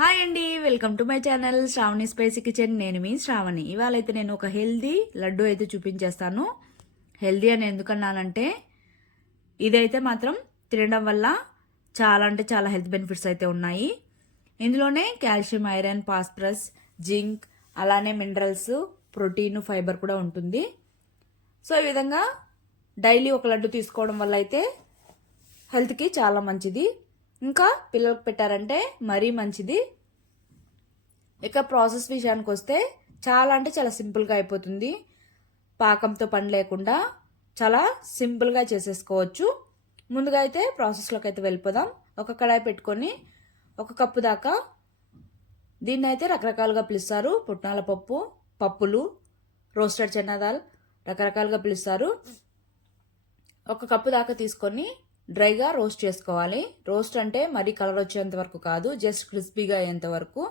Hi అండి, welcome to my channel Sravani spicy kitchen. నేను మీ శ్రావణి. ఇవాళ అయితే నేను ఒక హెల్దీ లడ్డు అయితే చూపించేస్తాను. హెల్దీ అని ఎందుకన్నానంటే ఇదైతే మాత్రం తినడం వల్ల చాలా అంటే చాలా హెల్త్ బెనిఫిట్స్ అయితే ఉన్నాయి. ఇందులోనే కాల్షియం, ఐరన్, ఫాస్ఫరస్, జింక్, అలానే మినరల్స్, ప్రోటీన్, ఫైబర్ కూడా ఉంటుంది. సో ఈ విధంగా డైలీ ఒక లడ్డు తీసుకోవడం వల్ల అయితే హెల్త్కి చాలా మంచిది. ఇంకా పిల్లలకు పెట్టారంటే మరీ మంచిది. ఇక ప్రాసెస్ విషయానికి వస్తే చాలా అంటే చాలా సింపుల్గా అయిపోతుంది. పాకంతో పని లేకుండా చాలా సింపుల్గా చేసేసుకోవచ్చు. ముందుగా అయితే ప్రాసెస్లోకి అయితే వెళ్ళిపోదాం. ఒక కడాయి పెట్టుకొని 1 కప్పు దాకా, దీన్ని అయితే రకరకాలుగా పిలుస్తారు. పుట్నాల పప్పు, పప్పులు, రోస్టెడ్ చనాదాల్ రకరకాలుగా పిలుస్తారు. 1 కప్పు దాకా తీసుకొని డ్రైగా రోస్ట్ చేసుకోవాలి. రోస్ట్ అంటే మరీ కలర్ వచ్చేంత వరకు కాదు, జస్ట్ క్రిస్పీగా అయ్యేంత వరకు.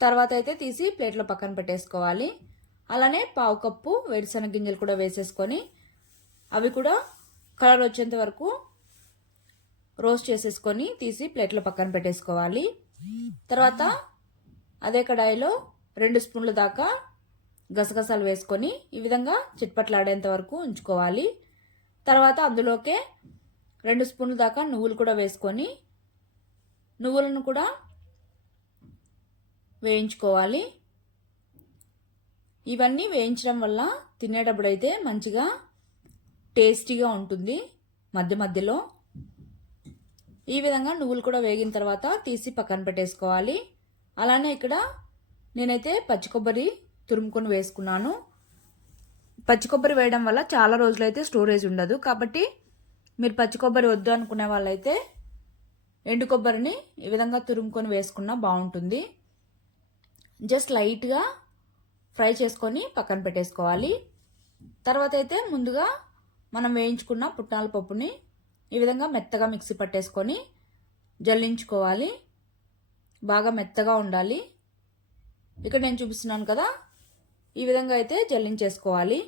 తర్వాత అయితే తీసి ప్లేట్లో పక్కన పెట్టేసుకోవాలి. అలానే 1/2 కప్పు వేరుశనగ గింజలు కూడా వేసేసుకొని అవి కూడా కలర్ వచ్చేంత వరకు రోస్ట్ చేసేసుకొని తీసి ప్లేట్లో పక్కన పెట్టేసుకోవాలి. తర్వాత అదే కడాయిలో 2 స్పూన్ల దాకా గసగసాలు వేసుకొని ఈ విధంగా చిట్పట్లాడేంత వరకు ఉంచుకోవాలి. తర్వాత అందులోకే 2 స్పూన్ల దాకా నువ్వులు కూడా వేసుకొని నువ్వులను కూడా వేయించుకోవాలి. ఇవన్నీ వేయించడం వల్ల తినేటప్పుడు అయితే మంచిగా టేస్టీగా ఉంటుంది. మధ్య మధ్యలో ఈ విధంగా నువ్వులు కూడా వేగిన తర్వాత తీసి పక్కన పెట్టేసుకోవాలి. అలానే ఇక్కడ నేనైతే పచ్చి కొబ్బరి తురుముకొని వేసుకున్నాను. పచ్చి కొబ్బరి వేయడం వల్ల చాలా రోజులైతే స్టోరేజ్ ఉండదు. కాబట్టి మీరు పచ్చి కొబ్బరి వద్దు అనుకునే వాళ్ళైతే ఎండు కొబ్బరిని ఈ విధంగా తురుముకొని వేసుకున్నా బాగుంటుంది. జస్ట్ లైట్గా ఫ్రై చేసుకొని పక్కన పెట్టేసుకోవాలి. తర్వాత అయితే ముందుగా మనం వేయించుకున్న పుట్నాల పప్పుని ఈ విధంగా మెత్తగా మిక్సీ పట్టేసుకొని జల్లించుకోవాలి. బాగా మెత్తగా ఉండాలి. ఇక్కడ నేను చూపిస్తున్నాను కదా, ఈ విధంగా అయితే జల్లించేసుకోవాలి.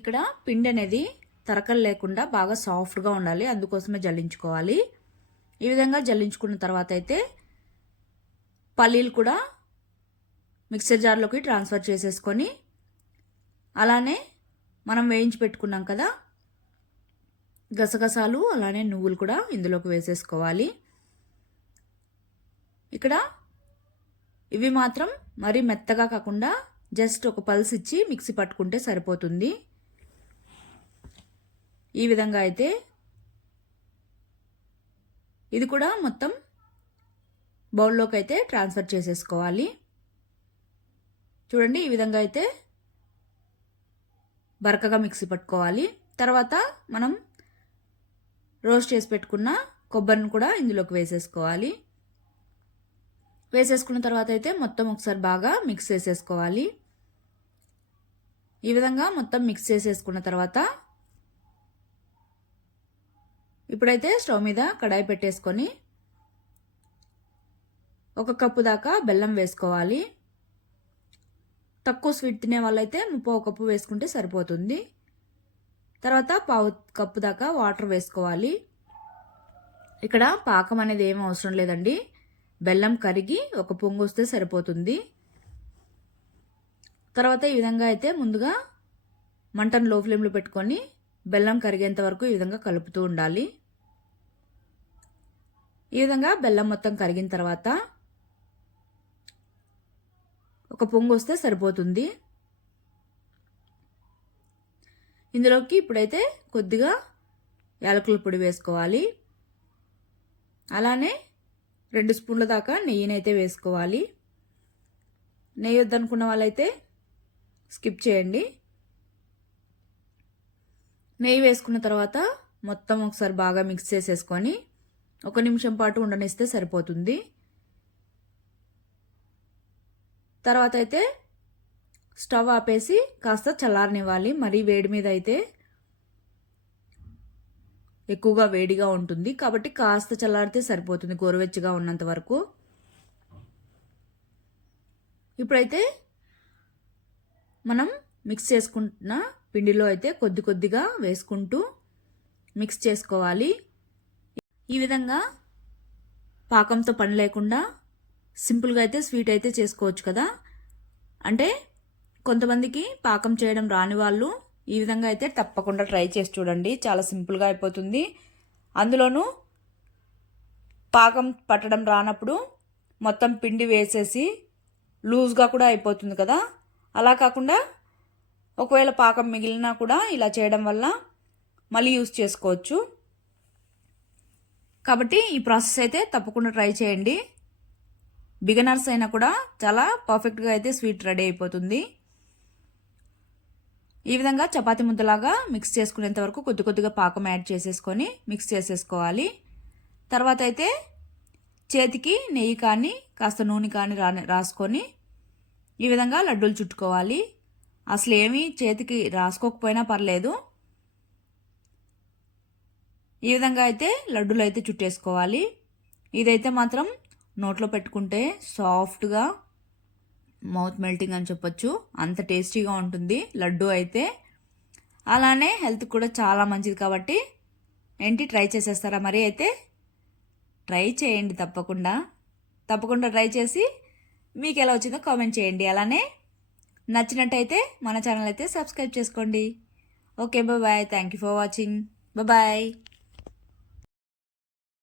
ఇక్కడ పిండి అనేది తరకలు లేకుండా బాగా సాఫ్ట్గా ఉండాలి, అందుకోసమే జల్లించుకోవాలి. ఈ విధంగా జల్లించుకున్న తర్వాత అయితే పల్లీలు కూడా మిక్సర్ జార్లోకి ట్రాన్స్ఫర్ చేసేసుకొని అలానే మనం వేయించి పెట్టుకున్నాం కదా గసగసాలు, అలానే నువ్వులు కూడా ఇందులోకి వేసేసుకోవాలి. ఇక్కడ ఇవి మాత్రం మరీ మెత్తగా కాకుండా జస్ట్ ఒక పల్స్ ఇచ్చి మిక్సీ పట్టుకుంటే సరిపోతుంది. ఈ విధంగా అయితే ఇది కూడా మొత్తం బౌల్లోకి అయితే ట్రాన్స్ఫర్ చేసేసుకోవాలి. చూడండి, ఈ విధంగా అయితే బరకగా మిక్సీ పట్టుకోవాలి. తర్వాత మనం రోస్ట్ చేసి పెట్టుకున్న కొబ్బరిని కూడా ఇందులోకి వేసేసుకోవాలి. వేసేసుకున్న తర్వాత అయితే మొత్తం ఒకసారి బాగా మిక్స్ చేసేసుకోవాలి. ఈ విధంగా మొత్తం మిక్స్ చేసేసుకున్న తర్వాత ఇప్పుడైతే స్టవ్ మీద కడాయి పెట్టేసుకొని 1 కప్పు దాకా బెల్లం వేసుకోవాలి. తక్కువ స్వీట్ తినే వాళ్ళైతే 1/2 కప్పు వేసుకుంటే సరిపోతుంది. తర్వాత 1/2 కప్పు దాకా వాటర్ వేసుకోవాలి. ఇక్కడ పాకం అనేది ఏం అవసరం లేదండి, బెల్లం కరిగి ఒక పొంగు వస్తే సరిపోతుంది. తర్వాత ఈ విధంగా అయితే ముందుగా మంటను లో ఫ్లేమ్లో పెట్టుకొని బెల్లం కరిగేంత వరకు ఈ విధంగా కలుపుతూ ఉండాలి. ఈ విధంగా బెల్లం మొత్తం కరిగిన తర్వాత ఒక పొంగు వస్తే సరిపోతుంది. ఇందులోకి ఇప్పుడైతే కొద్దిగా యాలకుల పొడి వేసుకోవాలి. అలానే 2 స్పూన్ల దాకా నెయ్యినైతే వేసుకోవాలి. నెయ్యి వద్దనుకున్న వాళ్ళైతే స్కిప్ చేయండి. నెయ్యి వేసుకున్న తర్వాత మొత్తం ఒకసారి బాగా మిక్స్ చేసేసుకొని 1 నిమిషం పాటు ఉండనిస్తే సరిపోతుంది. తర్వాత అయితే స్టవ్ ఆపేసి కాస్త చల్లారనివ్వాలి. మరీ వేడి మీద అయితే ఎక్కువగా వేడిగా ఉంటుంది, కాబట్టి కాస్త చల్లారితే సరిపోతుంది, గోరువెచ్చగా ఉన్నంత వరకు. ఇప్పుడైతే మనం మిక్స్ చేసుకుంటున్న పిండిలో అయితే కొద్ది కొద్దిగా వేసుకుంటూ మిక్స్ చేసుకోవాలి. ఈ విధంగా పాకంతో పని లేకుండా సింపుల్గా అయితే స్వీట్ అయితే చేసుకోవచ్చు కదా. అంటే కొంతమందికి పాకం చేయడం రాని వాళ్ళు ఈ విధంగా అయితే తప్పకుండా ట్రై చేసి చూడండి. చాలా సింపుల్గా అయిపోతుంది. అందులోనూ పాకం పట్టడం రానప్పుడు మొత్తం పిండి వేసేసి లూజ్గా కూడా అయిపోతుంది కదా. అలా కాకుండా ఒకవేళ పాకం మిగిలినా కూడా ఇలా చేయడం వల్ల మళ్ళీ యూస్ చేసుకోవచ్చు. కాబట్టి ఈ ప్రాసెస్ అయితే తప్పకుండా ట్రై చేయండి. బిగినర్స్ అయినా కూడా చాలా పర్ఫెక్ట్గా అయితే స్వీట్ రెడీ అయిపోతుంది. ఈ విధంగా చపాతీ ముద్దలాగా మిక్స్ చేసుకునేంత వరకు కొద్ది కొద్దిగా పాకం యాడ్ చేసేసుకొని మిక్స్ చేసేసుకోవాలి. తర్వాత అయితే చేతికి నెయ్యి కానీ కాస్త నూనె కానీ రాసుకొని ఈ విధంగా లడ్డూలు చుట్టుకోవాలి. అసలు ఏమీ చేతికి రాసుకోకపోయినా పర్లేదు. ఈ విధంగా అయితే లడ్డూలు అయితే చుట్టేసుకోవాలి. ఇదైతే మాత్రం నోట్లో పెట్టుకుంటే సాఫ్ట్గా మౌత్ మెల్టింగ్ అని చెప్పొచ్చు, అంత టేస్టీగా ఉంటుంది లడ్డు అయితే. అలానే హెల్త్ కూడా చాలా మంచిది కాబట్టి ఏంటి ట్రై చేసేస్తారా మరి? అయితే ట్రై చేయండి తప్పకుండా ట్రై చేసి మీకు ఎలా వచ్చిందో కామెంట్ చేయండి. అలానే నచ్చినట్టయితే మన ఛానల్ అయితే సబ్స్క్రైబ్ చేసుకోండి. Okay, bye. Thank you for watching. Bye.